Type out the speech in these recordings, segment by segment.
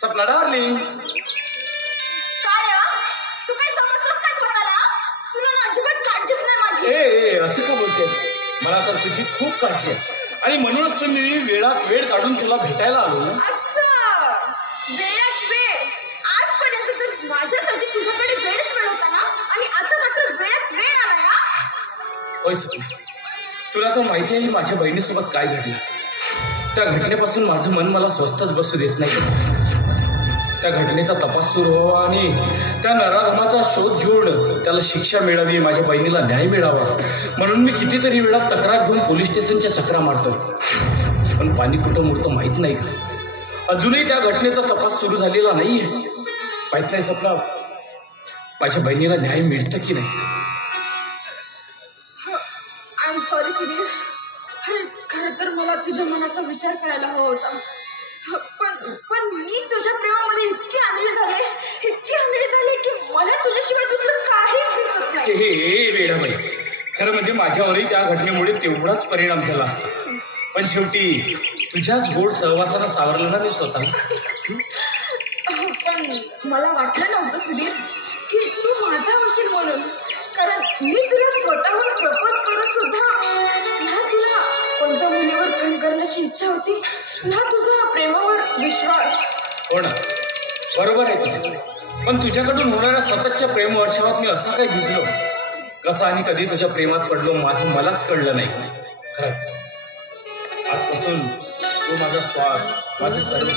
Sapna darling, काय तू काय समजतोस काय स्वतःला? तुला ना अजिबात काळजीच नाही माझी. ए असं का बोलतेस? मला तर तुझी खूप काळजी आहे आणि म्हणूनच तर मी वेळात वेळ काढून तुला भेटायला आलो ना. असं वेळात वेळ? आजपर्यंत तर माझ्यासाठी तुझ्याकडे वेळच वेळ होता ना, आणि आता मात्र वेळात वेळ आला ना. होय सपना, तुला तर माहिती आहे माझ्या बहिणीसोबत काय घडलं. त्या घटनेपासून माझं मन मला स्वस्थच बसू देत नाही. त्या घटनेचा तपास सुरू व्हावा आणि त्या नराधमाचा शोध घेऊन त्याला शिक्षा मिळावी, माझ्या बहिणीला न्याय मिळावा म्हणून मी कितीतरी वेळा तक्रार घेऊन पोलीस स्टेशनच्या चक्रा मारतो. पण पाणी कुठं मुरतं माहीत नाही का? अजूनही त्या घटनेचा तपास सुरू झालेला नाहीये. माहीत नाही सपना, माझ्या बहिणीला न्याय मिळतं की नाही. I am sorry Sunil. अरे खरं तर मला तुझ्या मनाचा विचार करायला हवा होता, पण मी तुझ्या प्रेमामध्ये इतकी आंधळी झाले की मला तुझ्याशिवाय दुसरं काहीच दिसत नाही. हे वेडाबाई, खरं म्हणजे माझ्यावरही त्या घटनेमुळे तेवढाच परिणाम झाला असता. पण शेवटी तुझ्याच गोड सहवासानं सावरलं ना मी स्वतःला. पण मला वाटलं नव्हतं सुनील की तू माझा होशील म्हणून. कारण मी तुला स्वतःहून प्रपोज करून सुद्धा ना तुला कोणत्या मुलीवर प्रेम करण्याची इच्छा होती, ना तुझा प्रेमावर विश्वास. हो ना, बरोबर आहे तुझं. पण तुझ्याकडून होणाऱ्या सततच्या प्रेम वर्षावात मी असं काही भिजलो कसं आणि कधी तुझ्या प्रेमात पडलो माझं मलाच कळलं नाही. खरंच आजपासून तू माझा श्वास, माझी सर्व.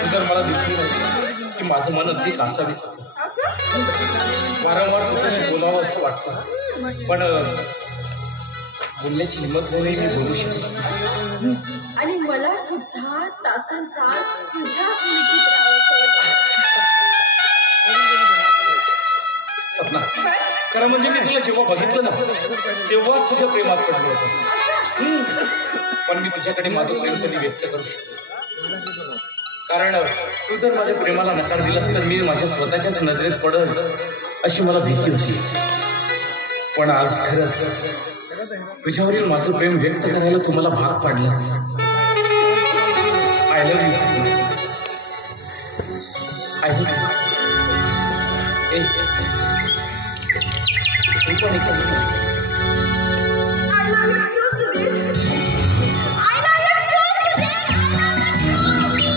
तू जर मला दिसली नाही की माझं मन अगदी कासावी सकलं. वारंवार तुझ्याशी बोलावं असं वाटतं, पण बोलण्याची हिंमत होऊनही मी बोलू शकतो. आणि मला सुद्धा तासन तास तुझ्याच मिठीत राहावंसं वाटतं. सपना, खरं म्हणजे मी तुला जेव्हा बघितलं ना तेव्हाच तुझ्या प्रेमात पडलो होतो. पण मी तुझ्याकडे माझं प्रेम कधी व्यक्त करू शकतो, कारण तू जर माझ्या प्रेमाला नकार दिलास तर मी माझ्या स्वतःच्याच नजरेत पडल अशी मला भीती होती. पण आज खरंच तुझ्यावरील माझं प्रेम व्यक्त करायला तू मला भाग पाडलास. I love you Sapna, I love you.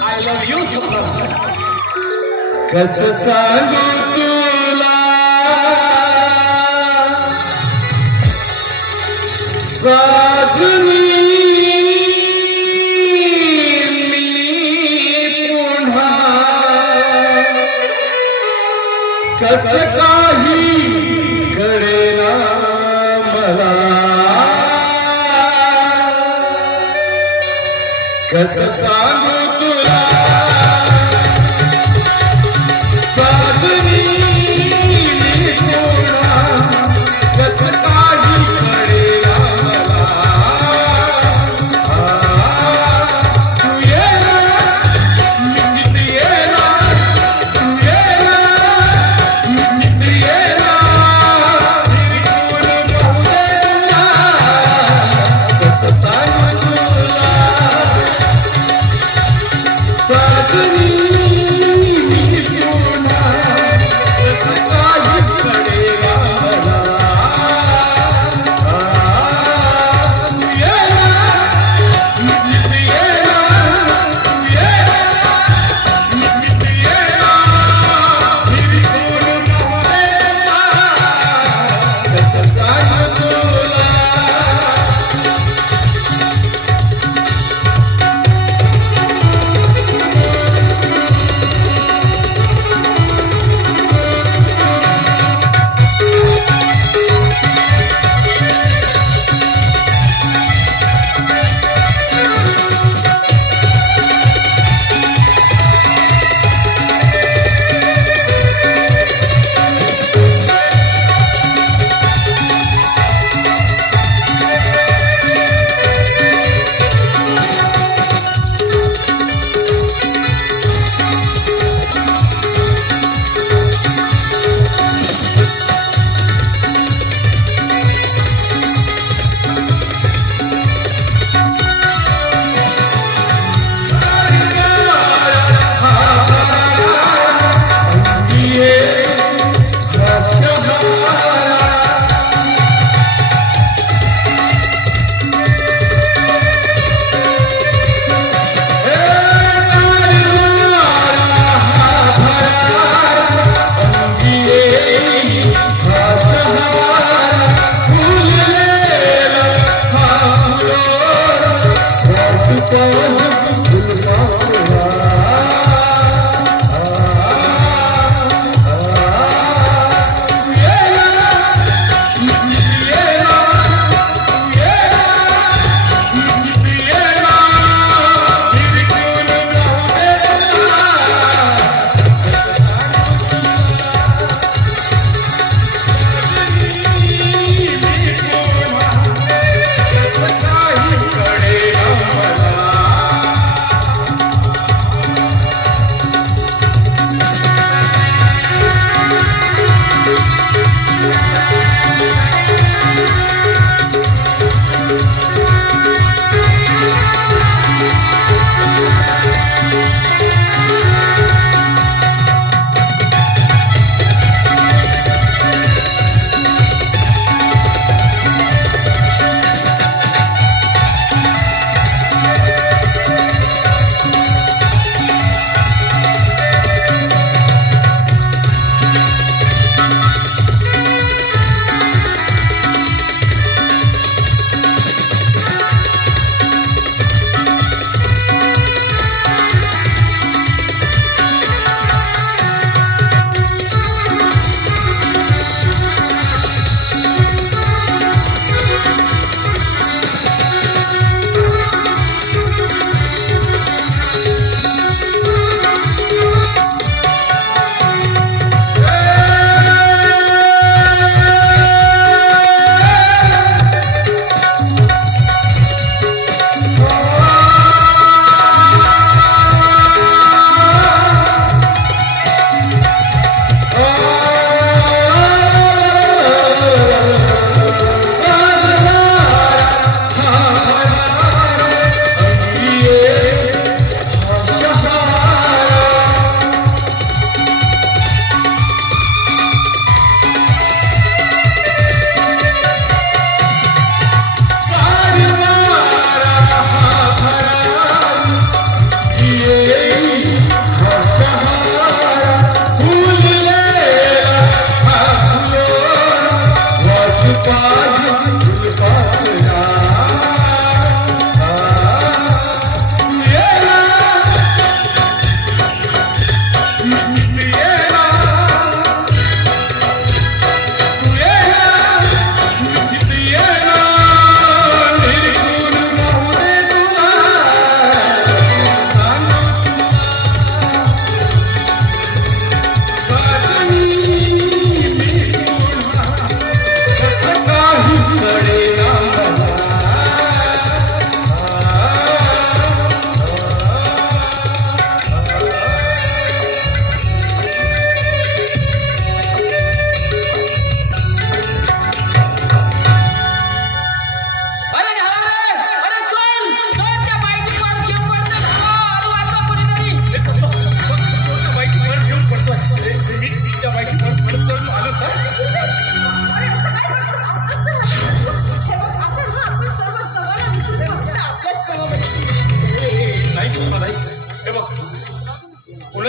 I love you Sapna. कसं सांगू तुला साजनी मी पुन्हा कसं काही कळेना मला, कसं सांगू तुला साजनी मी पुन्हा कसं काही कळेना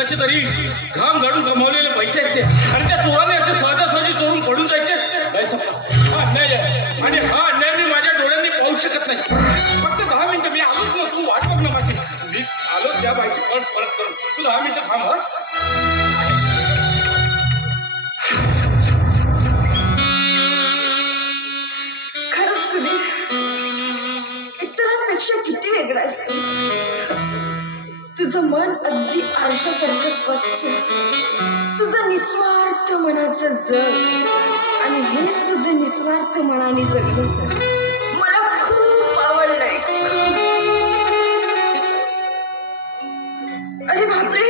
कुणाचे तरी घाम गाडून कमावलेले पैसे आहेत ते, आणि त्या चोराने असे सहजासहजी चोरून पडून जायचे. नाही सपना, हा अन्याय आहे, आणि हा अन्याय मी माझ्या डोळ्यांनी पाहू शकत नाही. फक्त 10 मिनिटं मी आलोच ना, तू वाट बघ ना माझी. मी आलो त्या बाईची पर्स परत करून. तू 10 मिनिटं थांब. हा खरंच सुधीर, इतरांपेक्षा किती वेगळं असतं. तुझं मन अगदी आरशासारखं स्वच्छ, तुझं निस्वार्थ मनाचं जग, आणि हेच तुझं निस्वार्थ मनाने जगलं मला खूप आवडलंय. अरे बापरे,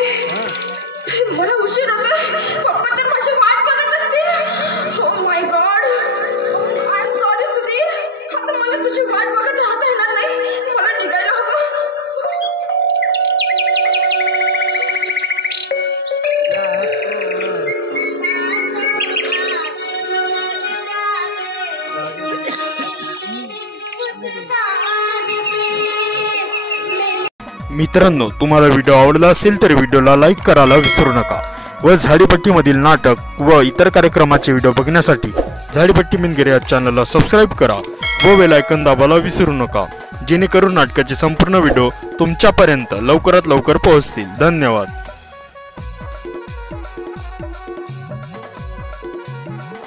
मला उशीर होतोय. पप्पा तर माझी वाट बघत असतील. Oh my God, I am sorry Sudhir. आता मला तुझी वाट बघत राहता येणार नाही. मला निघायला हवं. मित्रांनो, तुम्हाला व्हिडिओ आवडला असेल तर व्हिडिओला लाईक करायला विसरू नका व झाडीपट्टीमधील नाटक व इतर कार्यक्रमाचे व्हिडिओ बघण्यासाठी झाडीपट्टी मिनगिरे या चॅनलला सबस्क्राईब करा व बेल आयकॉन दाबायला विसरू नका, जेणेकरून नाटकाचे संपूर्ण व्हिडिओ तुमच्यापर्यंत लवकरात लवकर पोहोचतील. धन्यवाद.